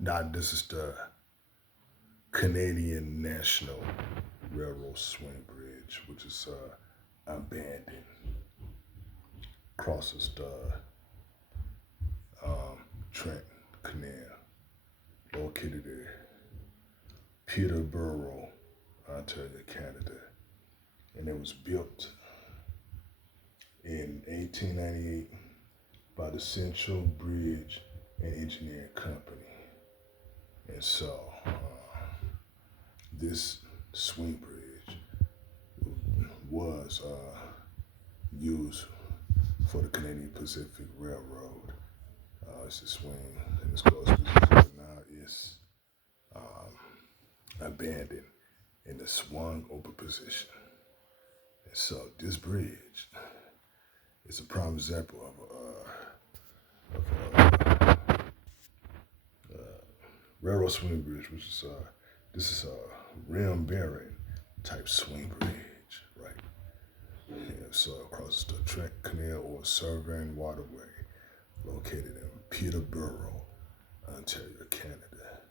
Now, this is the Canadian National Railroad Swing Bridge, which is abandoned, crosses the Trent Canal, located in Peterborough, Ontario, Canada. And it was built in 1898 by the Central Bridge and Engineering Company. And so, this swing bridge was used for the Canadian Pacific Railroad. It's a swing in its close position, but now it's abandoned in the swung open position. And so, this bridge is a prime example of railroad swing bridge, which is this is a rim bearing type swing bridge, right? Yeah, so across the Trent Canal or Severn Waterway, located in Peterborough, Ontario, Canada.